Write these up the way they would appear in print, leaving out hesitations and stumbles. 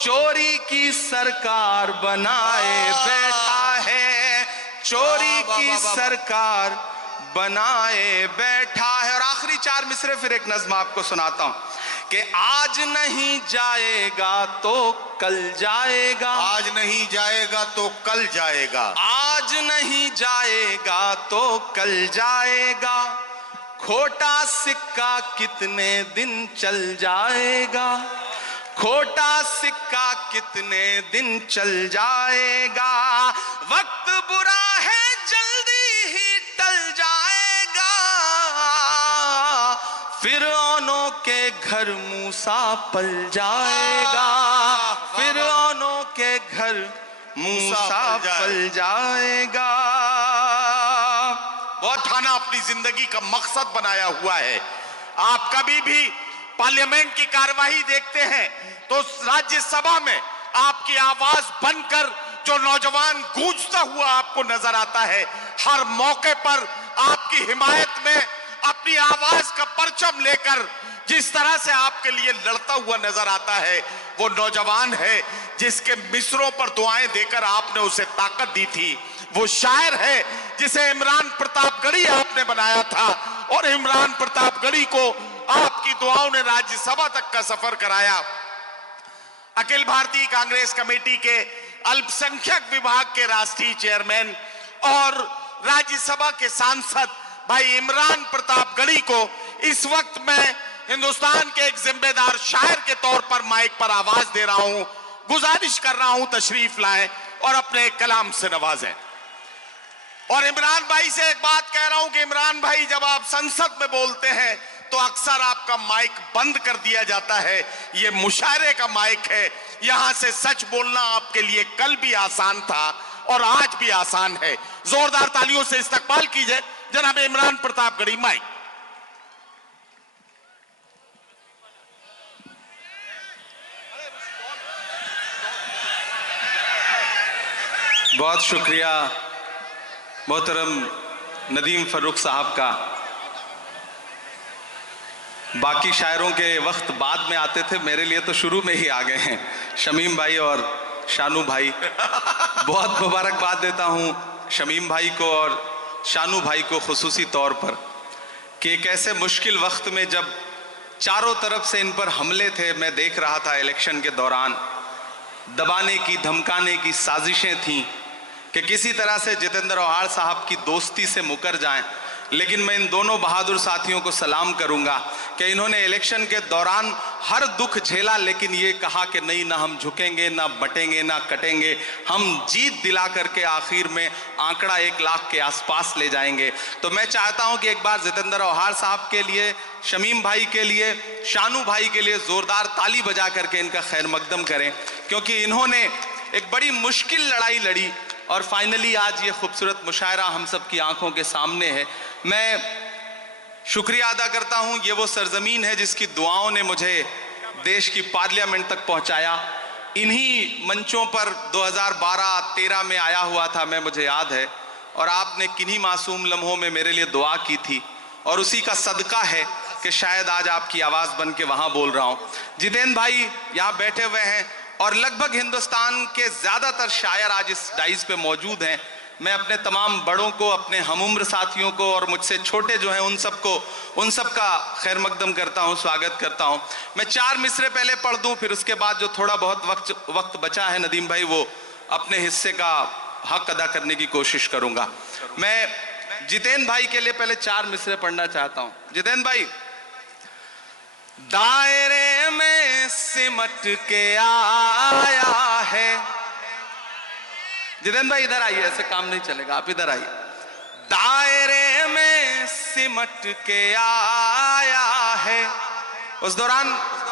चोरी की सरकार बनाए बैठा है, चोरी की सरकार बनाए बैठा है। और आखिरी चार मिसरे फिर एक नज्म आपको सुनाता हूं कि आज नहीं जाएगा तो कल जाएगा, आज नहीं जाएगा तो कल जाएगा, आज नहीं जाएगा तो कल जाएगा, खोटा सिक्का कितने दिन चल जाएगा, खोटा सिक्का कितने दिन चल जाएगा, वक्त बुरा है जल्दी ही टल जाएगा, फिरौनों के घर मूसा पल जाएगा, फिरौनों के घर मूसा पल जाएगा। बहुत खाना अपनी जिंदगी का मकसद बनाया हुआ है। आप कभी भी पार्लियामेंट की कार्यवाही देखते हैं तो राज्यसभा में आपकी आवाज बनकर जो नौजवान गूंजता हुआ आपको नजर आता है, हर मौके पर आपकी हिमायत में अपनी आवाज का परचम लेकर जिस तरह से आपके लिए लड़ता हुआ नजर आता है, वो नौजवान है जिसके मिसरों पर दुआएं देकर आपने उसे ताकत दी थी। वो शायर है जिसे इमरान प्रतापगढ़ी आपने बनाया था और इमरान प्रतापगढ़ी को आपकी दुआओं ने राज्यसभा तक का सफर कराया। अखिल भारतीय कांग्रेस कमेटी के अल्पसंख्यक विभाग के राष्ट्रीय चेयरमैन और राज्यसभा के सांसद भाई इमरान प्रतापगढ़ी को इस वक्त मैं हिंदुस्तान के एक जिम्मेदार शायर के तौर पर माइक पर आवाज दे रहा हूं, गुजारिश कर रहा हूं तशरीफ लाएं और अपने कलाम से नवाजें। और इमरान भाई से एक बात कह रहा हूं कि इमरान भाई, जब आप संसद में बोलते हैं तो अक्सर आपका माइक बंद कर दिया जाता है। यह मुशायरे का माइक है, यहां से सच बोलना आपके लिए कल भी आसान था और आज भी आसान है। जोरदार तालियों से इस्तकबाल कीजिए जनाब इमरान प्रतापगढ़ी। माइक। बहुत शुक्रिया मोहतरम नदीम फर्रुख साहब का। बाकी शायरों के वक्त बाद में आते थे, मेरे लिए तो शुरू में ही आ गए हैं। शमीम भाई और शानू भाई, बहुत मुबारकबाद देता हूं शमीम भाई को और शानू भाई को खुसूसी तौर पर कि एक ऐसे मुश्किल वक्त में जब चारों तरफ से इन पर हमले थे, मैं देख रहा था इलेक्शन के दौरान दबाने की धमकाने की साजिशें थीं कि किसी तरह से जितेंद्र औहाड़ साहब की दोस्ती से मुकर जाएं। लेकिन मैं इन दोनों बहादुर साथियों को सलाम करूंगा कि इन्होंने इलेक्शन के दौरान हर दुख झेला, लेकिन ये कहा कि नहीं, ना हम झुकेंगे, ना बटेंगे, ना कटेंगे, हम जीत दिला करके आखिर में आंकड़ा 1 लाख के आसपास ले जाएंगे। तो मैं चाहता हूं कि एक बार जितेंद्र औहाड़ साहब के लिए, शमीम भाई के लिए, शानू भाई के लिए जोरदार ताली बजा करके इनका खैर मकदम करें, क्योंकि इन्होंने एक बड़ी मुश्किल लड़ाई लड़ी और फाइनली आज ये खूबसूरत मुशायरा हम सब की आंखों के सामने है। मैं शुक्रिया अदा करता हूं, ये वो सरजमीन है जिसकी दुआओं ने मुझे देश की पार्लियामेंट तक पहुंचाया। इन्हीं मंचों पर 2012-13 में आया हुआ था मैं, मुझे याद है, और आपने किन्हीं मासूम लम्हों में मेरे लिए दुआ की थी और उसी का सदका है कि शायद आज आपकी आवाज बन के वहां बोल रहा हूं। जितेंद्र भाई यहां बैठे हुए हैं और लगभग हिंदुस्तान के ज्यादातर शायर आज इस डाइस पे मौजूद हैं। मैं अपने तमाम बड़ों को, अपने हमउम्र साथियों को और मुझसे छोटे जो हैं उन सब का खैर मकदम करता हूं, स्वागत करता हूं। मैं 4 मिसरे पहले पढ़ दूं, फिर उसके बाद जो थोड़ा बहुत वक्त बचा है नदीम भाई, वो अपने हिस्से का हक अदा करने की कोशिश करूंगा। मैं जितेंद्र भाई के लिए पहले 4 मिसरे पढ़ना चाहता हूं। जितेंद्र भाई, दायरे में सिमट के आया है। जितेंद्र भाई इधर आइए, ऐसे काम नहीं चलेगा, आप इधर आइए। दायरे में सिमट के आया है। उस दौरान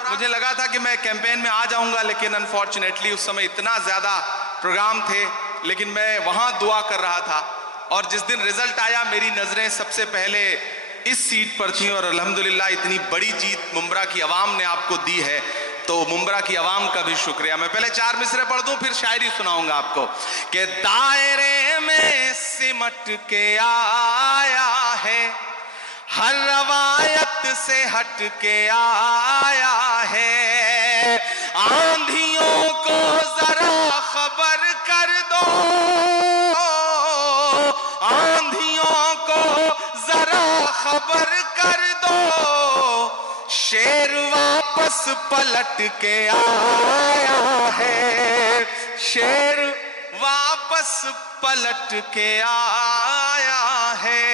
मुझे लगा था कि मैं कैंपेन में आ जाऊंगा, लेकिन अनफॉर्चुनेटली उस समय इतना ज्यादा प्रोग्राम थे, लेकिन मैं वहां दुआ कर रहा था और जिस दिन रिजल्ट आया मेरी नजरें सबसे पहले इस सीट पर थी और अल्हम्दुलिल्लाह इतनी बड़ी जीत मुंब्रा की आवाम ने आपको दी है, तो मुंब्रा की आवाम का भी शुक्रिया। मैं पहले 4 मिसरे पढ़ दूं, फिर शायरी सुनाऊंगा आपको कि दायरे में सिमट के आया है, हर रवायत से हट के आया है, आंधियों को जरा खबर कर दो, आंधियों को जरा खबर कर दो, शेर वापस पलट के आया है, शेर वापस पलट के आया है।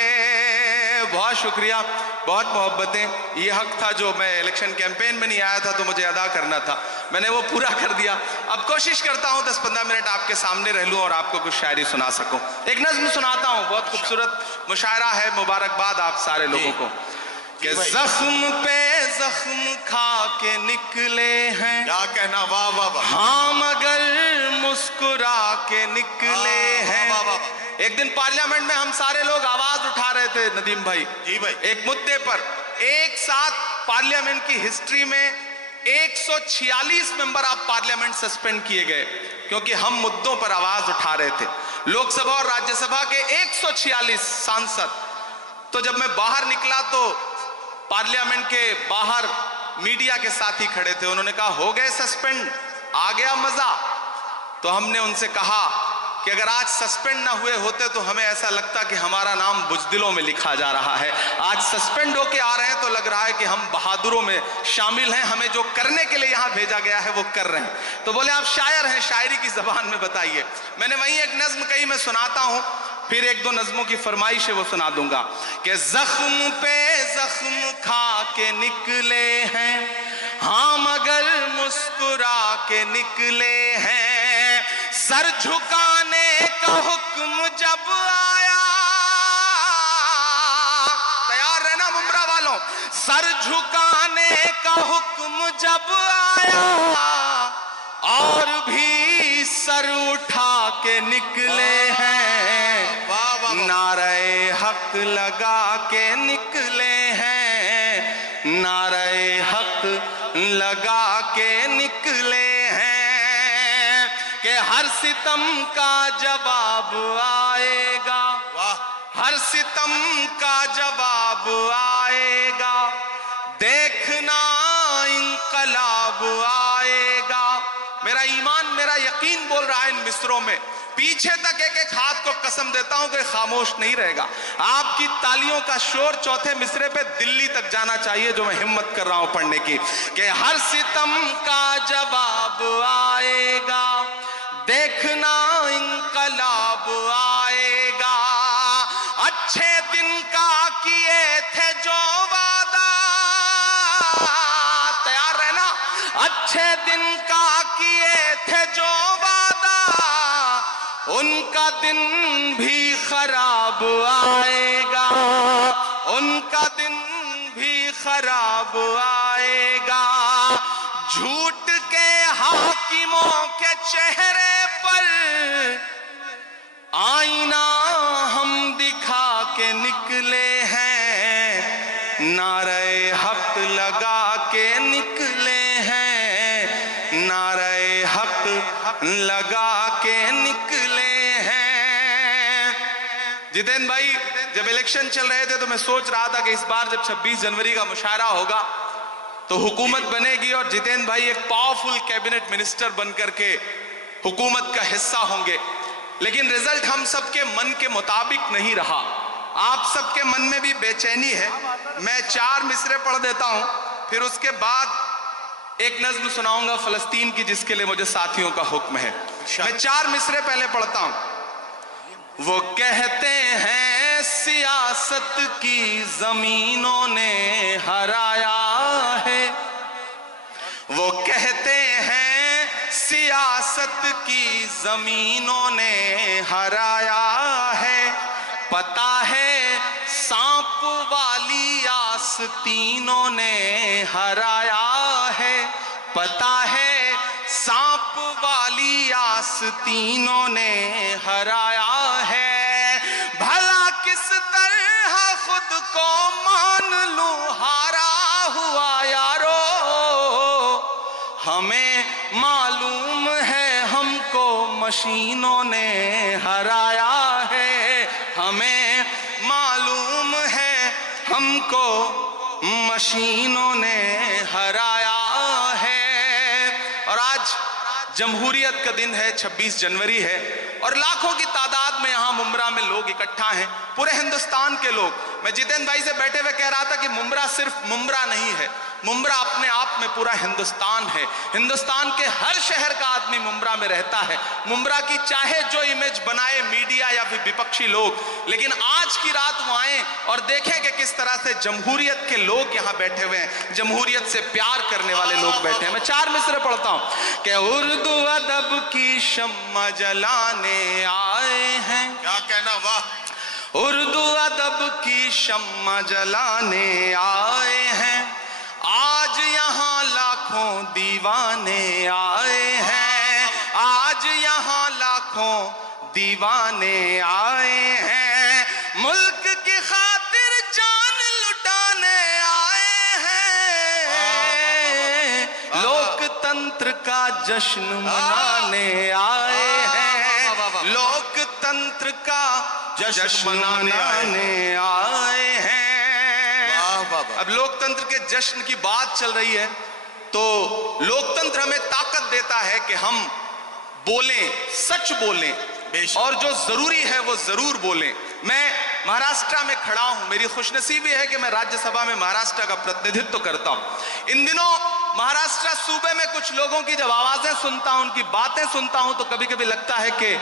बहुत शुक्रिया, बहुत मोहब्बतें। ये हक था जो मैं इलेक्शन कैंपेन में नहीं आया था तो मुझे अदा करना था, मैंने वो पूरा कर दिया। अब कोशिश करता हूं 10-15 मिनट आपके सामने रह लूं और आपको कुछ शायरी सुना सकूं। एक नज्म सुनाता हूं, बहुत खूबसूरत मुशायरा है। मुबारकबाद आप सारे लोगों को कि जख्म पे जख्म खा के निकले हैं, क्या कहना, वाह वाह वाह, हाँ मगर मुस्कुरा के निकले हैं। वाह वाह वाह। एक दिन पार्लियामेंट में हम सारे लोग आवाज उठा रहे थे नदीम भाई, जी भाई, एक मुद्दे पर। एक साथ पार्लियामेंट की हिस्ट्री में 146 मेंबर ऑफ पार्लियामेंट सस्पेंड किए गए क्योंकि हम मुद्दों पर आवाज उठा रहे थे। लोकसभा और राज्यसभा के 146 सांसद। तो जब मैं बाहर निकला तो पार्लियामेंट के बाहर मीडिया के साथी खड़े थे, उन्होंने कहा हो गए सस्पेंड, आ गया मजा। तो हमने उनसे कहा कि अगर आज सस्पेंड ना हुए होते तो हमें ऐसा लगता कि हमारा नाम बुज़दिलों में लिखा जा रहा है। आज सस्पेंड होके आ रहे हैं तो लग रहा है कि हम बहादुरों में शामिल हैं, हमें जो करने के लिए यहां भेजा गया है वो कर रहे हैं। तो बोले आप शायर हैं, शायरी की जबान में बताइए। मैंने वहीं एक नज्म कही, मैं सुनाता हूं, फिर एक दो नज्मों की फरमाइश है वो सुना दूंगा कि जख्म पे जख्म खा के निकले हैं, हाँ मगर मुस्कुरा के निकले हैं। सर झुकाने का हुक्म जब आया, तैयार रहना मुमरा वालों, सर झुकाने का हुक्म जब आया और भी सर उठा के निकले हैं, नारे हक लगा के निकले हैं, नारे हक लगा के निकले हैं कि हर सितम का जवाब आएगा, हर सितम का जवाब आएगा, देखना इंकलाब आएगा। मेरा ईमान, मेरा यकीन बोल रहा है इन मिसरों में, पीछे तक एक एक हाथ को कसम देता हूं कि खामोश नहीं रहेगा। आपकी तालियों का शोर चौथे मिसरे पे दिल्ली तक जाना चाहिए, जो मैं हिम्मत कर रहा हूं पढ़ने की, कि हर सितम का जवाब आएगा, देखना इंकलाब आएगा। अच्छे दिन का किए थे जो वादा, तैयार रहना, अच्छे दिन का किए थे जो वादा, उनका दिन भी खराब आएगा, उनका दिन भी खराब आएगा। झूठ के हाकिमों के चेहरे पर आईना हम दिखा के निकले हैं, नारे हक लगा के निकले हैं, नारे हक लगा के निकले हैं। जितेंद्र भाई, जब इलेक्शन चल रहे थे तो मैं सोच रहा था कि इस बार जब 26 जनवरी का मुशायरा होगा तो हुकूमत बनेगी और जितेंद्र भाई एक पावरफुल कैबिनेट मिनिस्टर बनकर के हुकूमत का हिस्सा होंगे। लेकिन रिजल्ट हम सबके मन के मुताबिक नहीं रहा, आप सबके मन में भी बेचैनी है। मैं 4 मिसरे पढ़ देता हूं, फिर उसके बाद एक नज्म सुनाऊंगा फलस्तीन की, जिसके लिए मुझे साथियों का हुक्म है। मैं 4 मिसरे पहले पढ़ता हूं। वो कहते हैं सियासत की जमीनों ने हराया है, वो कहते हैं सियासत की जमीनों ने हराया है। पता है सांप वाली आस्तीनों ने हराया है, पता है सांप वाली आस्तीनों ने हराया है। भला किस तरह खुद को मान लूं हारा हुआ यारो, हमें मालूम है हमको मशीनों ने हराया है, हमें मालूम है हमको मशीनों ने हराया है। और जमहूरियत का दिन है, 26 जनवरी है और लाखों की तादाद में यहाँ मुंब्रा में लोग इकट्ठा हैं, पूरे हिंदुस्तान के लोग। मैं जितेंद्र भाई से बैठे हुए कह रहा था कि मुंब्रा सिर्फ मुंब्रा नहीं है, मुंब्रा अपने आप में पूरा हिंदुस्तान है। हिंदुस्तान के हर शहर का आदमी मुंब्रा में रहता है। मुंब्रा की चाहे जो इमेज बनाए मीडिया या फिर विपक्षी लोग, लेकिन आज की रात वो आए और देखें कि किस तरह से जमहूरियत के लोग यहाँ बैठे हुए हैं, जमहूरियत से प्यार करने वाले लोग बैठे हैं। मैं 4 मिसरे पढ़ता हूं कि उर्दू अदब की शम्मा जलाने आए हैं। क्या कहना, वाह। उर्दू अदब की शम्मा जलाने आए हैं, आज यहाँ लाखों दीवाने आए हैं, आज यहाँ लाखों दीवाने आए हैं, मुल्क की खातिर जान लुटाने आए हैं, लोकतंत्र का जश्न मनाने आए हैं, लोकतंत्र का जश्न मनाने आए हैं। अब लोकतंत्र के जश्न की बात चल रही है तो लोकतंत्र हमें ताकत देता है कि हम बोलें, सच बोलें और जो जरूरी है वो जरूर बोलें। मैं महाराष्ट्र में खड़ा हूं, मेरी खुशनसीबी है कि मैं राज्यसभा में महाराष्ट्र का प्रतिनिधित्व करता हूं। इन दिनों महाराष्ट्र सूबे में कुछ लोगों की जब आवाजें सुनता हूं, उनकी बातें सुनता हूं तो कभी कभी लगता है कि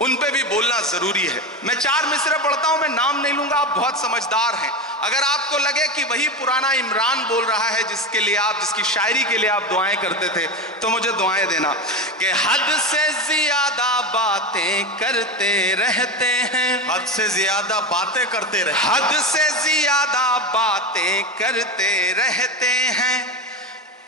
उन पे भी बोलना जरूरी है। मैं 4 मिसरे पढ़ता हूं, मैं नाम नहीं लूंगा, आप बहुत समझदार हैं। अगर आपको लगे कि वही पुराना इमरान बोल रहा है जिसके लिए आप, जिसकी शायरी के लिए आप दुआएं करते थे, तो मुझे दुआएं देना कि हद से ज्यादा बातें करते रहते हैं, हद से ज्यादा बातें करते रहते, हद से ज्यादा बातें करते रहते हैं,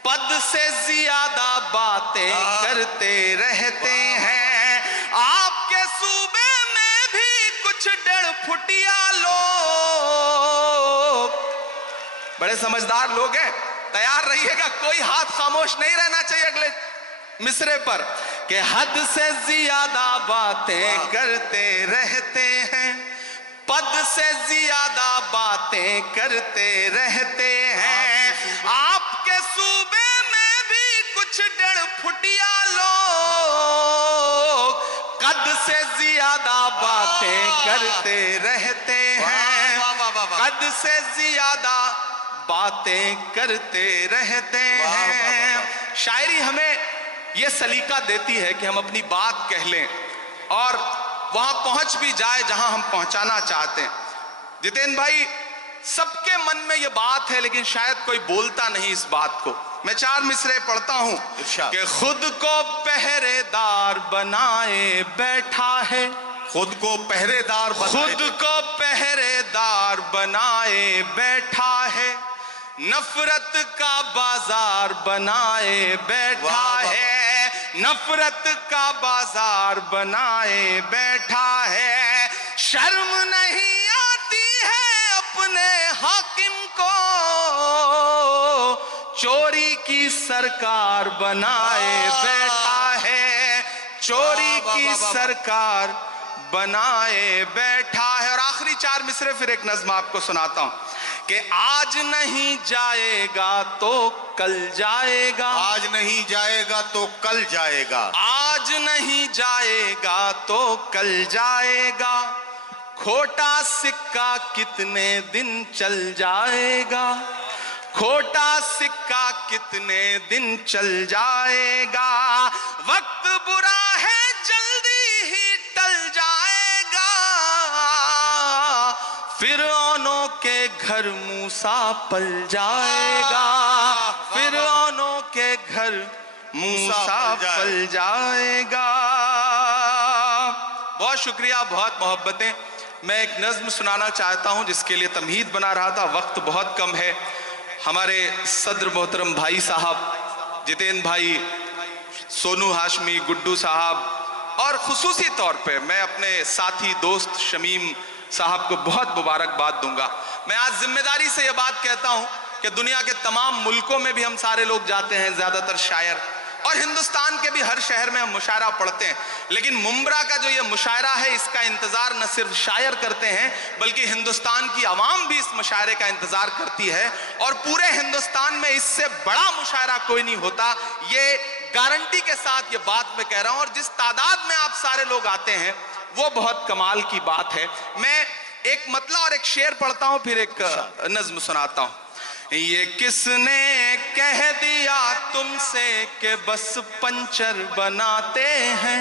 पद से ज्यादा बातें करते रहते हैं। आपके सूबे में भी कुछ 1.5 फुटिया लोग, बड़े समझदार लोग हैं, तैयार रहिएगा, कोई हाथ खामोश नहीं रहना चाहिए अगले मिसरे पर कि हद से ज्यादा बातें करते रहते हैं, पद से ज्यादा बातें करते रहते हैं। आपके सूबे में भी कुछ 1.5 फुटिया लोग कद से ज्यादा बातें करते रहते हैं, कद से ज्यादा बातें करते रहते हैं। शायरी हमें यह सलीका देती है कि हम अपनी बात कह लें और वहां पहुंच भी जाए जहां हम पहुंचाना चाहते हैं। जितेंद्र भाई, सबके मन में यह बात है लेकिन शायद कोई बोलता नहीं इस बात को। मैं 4 मिसरे पढ़ता हूं कि खुद को पहरेदार बनाए बैठा है, खुद को पहरेदार, खुद को पहरेदार बनाए बैठा है, नफरत का बाजार बनाए बैठा है, नफरत का बाजार बनाए बैठा है। शर्म नहीं आती है अपने हाकिम को चोरी की सरकार बनाए बैठा है, चोरी की सरकार बनाए बैठा है। और आखिरी 4 मिसरे फिर एक नज्म आपको सुनाता हूं कि आज नहीं जाएगा तो कल जाएगा, आज नहीं जाएगा तो कल जाएगा, आज नहीं जाएगा तो कल जाएगा, खोटा सिक्का कितने दिन चल जाएगा, खोटा सिक्का कितने दिन चल जाएगा, वक्त बुरा है जल्दी ही टल जाएगा, फिरौनों के घर मूसा पल जाएगा, फिरौनों के घर मूसा पल जाएगा। बहुत शुक्रिया, बहुत मोहब्बतें। मैं एक नज्म सुनाना चाहता हूं जिसके लिए तमहीद बना रहा था, वक्त बहुत कम है। हमारे सदर मोहतरम भाई साहब जितेंद्र भाई, सोनू हाशमी, गुड्डू साहब और खुसूसी तौर पे मैं अपने साथी दोस्त शमीम साहब को बहुत मुबारकबाद दूंगा। मैं आज जिम्मेदारी से यह बात कहता हूं कि दुनिया के तमाम मुल्कों में भी हम सारे लोग जाते हैं, ज्यादातर शायर, और हिंदुस्तान के भी हर शहर में हम मुशायरा पढ़ते हैं, लेकिन मुंब्रा का जो ये मुशायरा है इसका इंतजार न सिर्फ शायर करते हैं बल्कि हिंदुस्तान की आवाम भी इस मुशायरे का इंतजार करती है। और पूरे हिंदुस्तान में इससे बड़ा मुशायरा कोई नहीं होता। ये गारंटी के साथ ये बात मैं कह रहा हूं, और जिस तादाद में आप सारे लोग आते हैं वो बहुत कमाल की बात है। मैं एक मतला और एक शेर पढ़ता हूं, फिर एक नज्म सुनाता हूं। ये किसने कह दिया तुमसे कि बस पंचर बनाते हैं।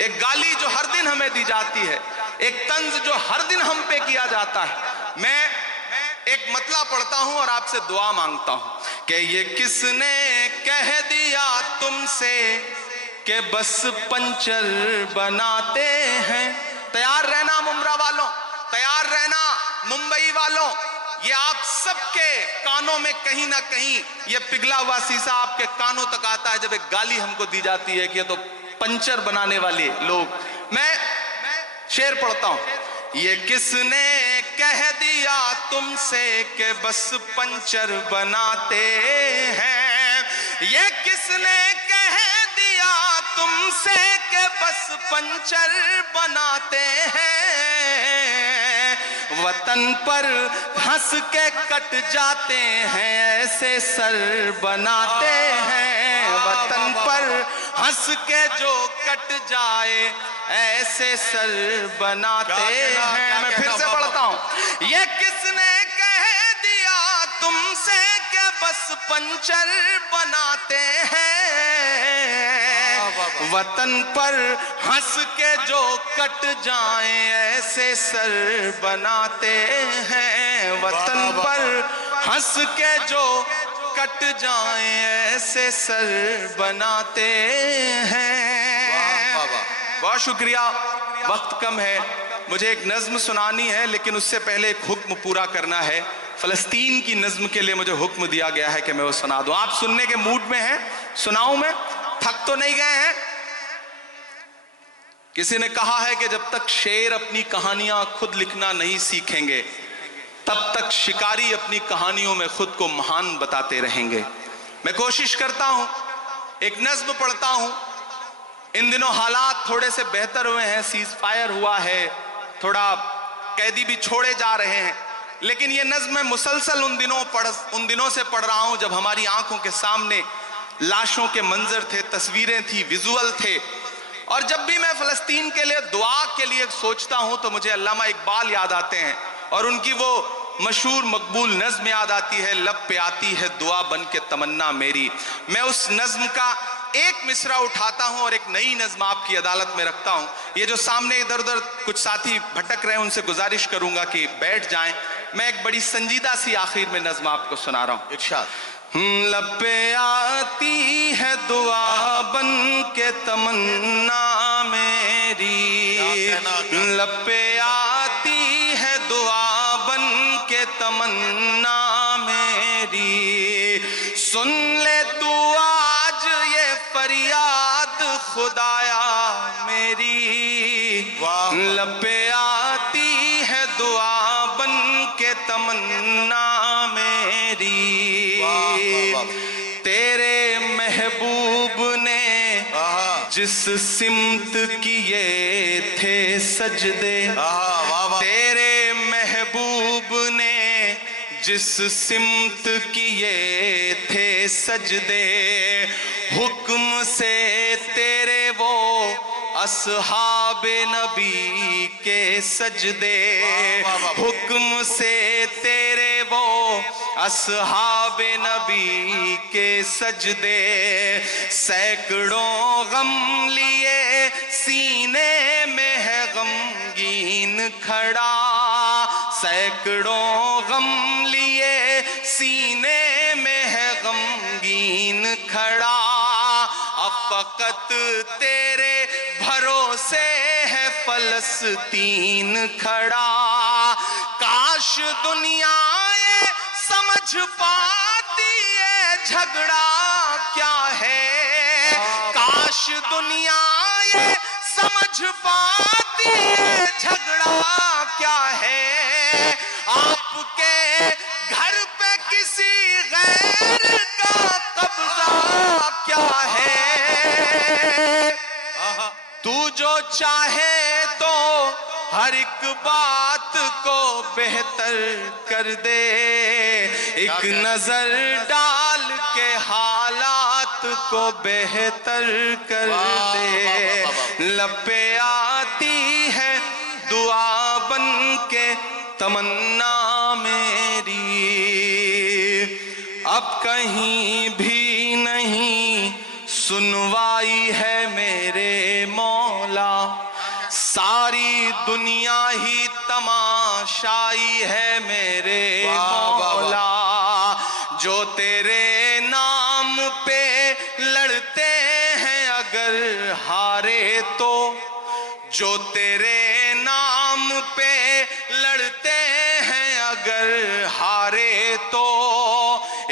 एक गाली जो हर दिन हमें दी जाती है, एक तंज जो हर दिन हम पे किया जाता है। मैं एक मतला पढ़ता हूं और आपसे दुआ मांगता हूं कि ये किसने कह दिया तुमसे कि बस पंचर बनाते हैं। तैयार रहना मुमरा वालों, तैयार रहना मुंबई वालों, ये आप सबके कानों में कहीं ना कहीं ये पिघला हुआ शीशा आपके कानों तक आता है जब एक गाली हमको दी जाती है कि ये तो पंचर बनाने वाले लोग। मैं शेर पढ़ता हूं। ये किसने कह दिया तुमसे कि बस पंचर बनाते हैं। ये किसने कह दिया तुमसे कि बस पंचर बनाते हैं। वतन पर हंस के कट जाते हैं ऐसे सर बनाते हैं। वतन पर हंस के जो कट जाए ऐसे सर बनाते हैं। मैं फिर से पढ़ता हूं। ये किसने कह दिया तुमसे कि बस पंचर बनाते हैं। वतन पर हंस के जो कट जाए ऐसे सर बनाते हैं। वतन पर हंस के जो कट जाए ऐसे सर बनाते हैं। बहुत शुक्रिया, वक्त कम है, मुझे एक नज्म सुनानी है, लेकिन उससे पहले एक हुक्म पूरा करना है। फलस्तीन की नज्म के लिए मुझे हुक्म दिया गया है कि मैं वो सुना दूं। आप सुनने के मूड में हैं? सुनाऊं मैं? थक तो नहीं गए हैं? किसी ने कहा है कि जब तक शेर अपनी कहानियां खुद लिखना नहीं सीखेंगे तब तक शिकारी अपनी कहानियों में खुद को महान बताते रहेंगे। मैं कोशिश करता हूं, एक नज्म पढ़ता हूं। इन दिनों हालात थोड़े से बेहतर हुए हैं, सीज फायर हुआ है, थोड़ा कैदी भी छोड़े जा रहे हैं, लेकिन ये नज्म मैं मुसलसल उन दिनों से पढ़ रहा हूं जब हमारी आंखों के सामने लाशों के मंजर थे, तस्वीरें थी, विजुअल थे। और जब भी मैं फलस्तीन के लिए दुआ के लिए सोचता हूं तो मुझे अल्लामा इकबाल याद आते हैं और उनकी वो मशहूर मकबूल नज्म याद आती है, लब पे आती है दुआ बन के तमन्ना मेरी। मैं उस नज्म का एक मिसरा उठाता हूं और एक नई नज्म आपकी अदालत में रखता हूं। ये जो सामने इधर उधर कुछ साथी भटक रहे हैं उनसे गुजारिश करूंगा कि बैठ जाएं। मैं एक बड़ी संजीदा सी आखिर में नज्म आपको सुना रहा हूं। इरशाद। लब पे आती है दुआ बन के तमन्ना मेरी। लब पे आती है दुआ बन के तमन्ना मेरी। सुन ले तू आज ये फरियाद खुदाया मेरी। लब पे आती है दुआ बन के तमन्ना मेरी। तेरे महबूब ने जिस सिमत किए थे सजदे, तेरे महबूब ने जिस सिमत किए थे सजदे, हुक्म से तेरे वो असहाबे नबी के सजदे, हुक्म से तेरे वो असहाबे नबी के सजदे। सैकड़ों गम लिए सीने में है गमगीन खड़ा, सैकड़ों गम लिए सीने में है गमगीन खड़ा। अब फकत तेरे भरोसे है फलस्तीन खड़ा। काश दुनिया ये समझ पाती है झगड़ा क्या है। काश दुनिया ये समझ पाती है झगड़ा क्या है। आपके घर पे किसी गैर का कब्जा क्या है। तू जो चाहे तो हर एक बात को बेहतर कर दे। एक नजर डाल के हालात रात को बेहतर कर दे। लब पे आती है दुआ बन के तमन्ना मेरी, अब कहीं भी नहीं सुनवाई है मेरे मौला, सारी दुनिया ही तमाशाई है मेरे मौला। जो तेरे नाम पे लड़ते हैं अगर हारे तो, जो तेरे नाम पे लड़ते हैं अगर हारे तो,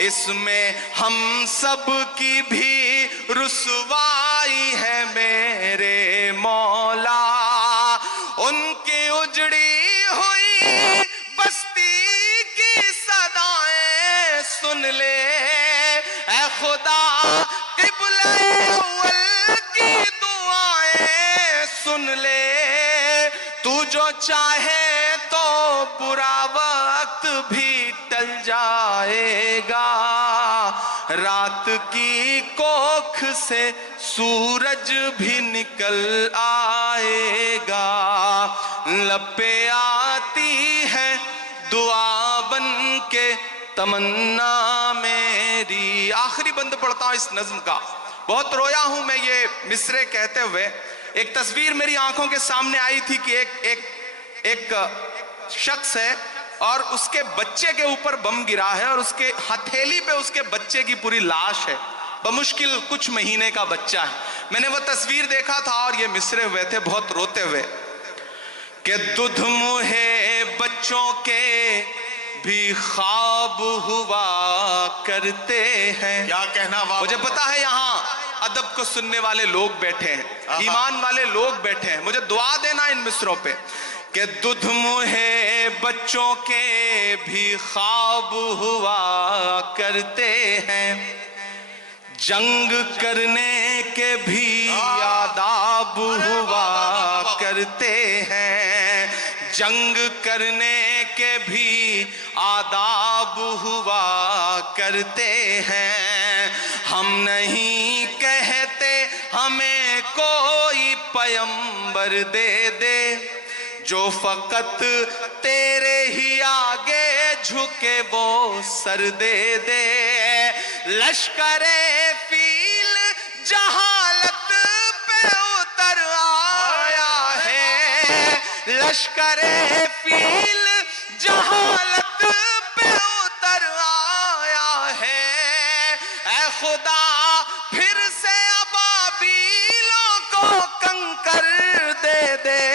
इसमें हम सब की भी रुसवाई है मेरे मौला। उनकी उजड़ी हुई बस्ती की सदाएं सुन ले ऐ खुदा, क़िबला अव्वल की दुआएं सुन ले। तू जो चाहे तो बुरा वक्त भी टल जाएगा, रात की कोख से सूरज भी निकल आएगा। लब पे आती है दुआ बन के तमन्ना मेरी। आखिरी बंद पढ़ता हूं इस नज्म का। बहुत रोया हूं मैं ये मिसरे कहते हुए। एक तस्वीर मेरी आंखों के सामने आई थी कि एक शख्स है और उसके बच्चे के ऊपर बम गिरा है और उसके हथेली पे उसके बच्चे की पूरी लाश है, बमुश्किल कुछ महीने का बच्चा है। मैंने वो तस्वीर देखा था और ये मिसरे हुए थे बहुत रोते हुए कि दुध मुहे बच्चों के भी ख्वाब हुआ करते हैं। क्या कहना, मुझे पता है यहाँ अदब को सुनने वाले लोग बैठे हैं, ईमान वाले लोग बैठे हैं, मुझे दुआ देना इन मिसरों पे कि दुध मुहे बच्चों के भी ख्वाब हुआ करते हैं, जंग करने के भी आदाब हुआ करते हैं, जंग करने के भी आदाब हुआ करते हैं। हम नहीं कहते हमें कोई पैगंबर दे दे, जो फकत तेरे ही आगे झुके वो सर दे दे। लश्करे फील जहालत पे उतर आया है, लश्करे फील जहालत पे उतर आया है। ऐ खुदा फिर से अबाबीलों को कंकर दे दे।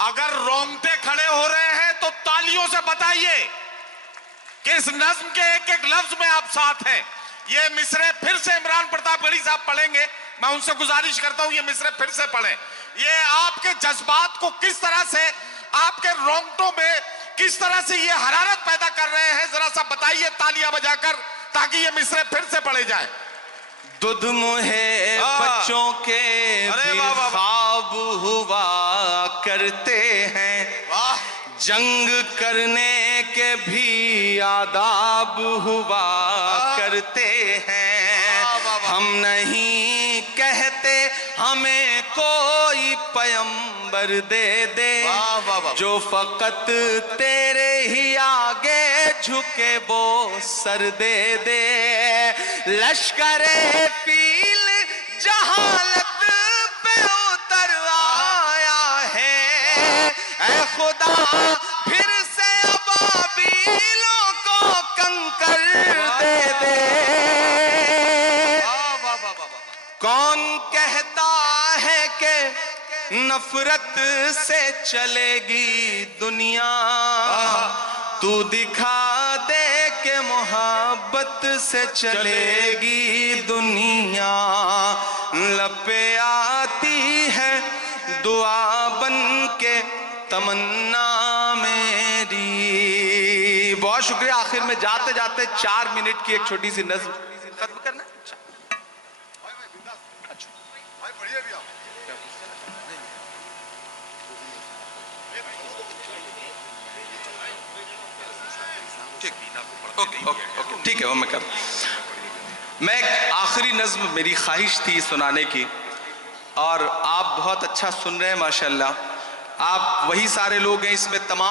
अगर रोंगटे खड़े हो रहे हैं तो तालियों से बताइए कि इस नज्म के एक एक लफ्ज में आप साथ हैं। ये मिसरे फिर से इमरान प्रतापगढ़ी साहब पढ़ेंगे। मैं उनसे गुजारिश करता हूं ये मिसरे फिर से पढ़ें। ये आपके जज्बात को किस तरह से, आपके रोंगटों में किस तरह से ये हरारत पैदा कर रहे हैं, जरा सा बताइए तालियां बजाकर, ताकि ये मिसरे फिर से पढ़े जाए। दुध मुहे बच्चों के भी ख्वाब हुआ करते हैं, जंग करने के भी आदाब हुआ करते हैं। हम नहीं कहते हमें कोई पैगंबर दे दे, जो फकत तेरे ही आगे झुके वो सर दे दे। लश्करे फील जहालत पे उतर आया है, ऐ खुदा फिर से अबाबीलों को कंकर दे दे। कौन कहता है कि नफरत से चलेगी दुनिया, तू दिखा दे के मोहब्बत से चलेगी दुनिया। लब पे आती है दुआ बन के तमन्ना मेरी। बहुत शुक्रिया। आखिर में जाते जाते 4 मिनट की एक छोटी सी नज्म खत्म करना। ठीक। ओके ठीक है, वो मैं कर। मैं एक आखिरी नज्म मेरी ख्वाहिश थी सुनाने की, और आप बहुत अच्छा सुन रहे हैं माशाल्लाह। आप वही सारे लोग हैं, इसमें तमाम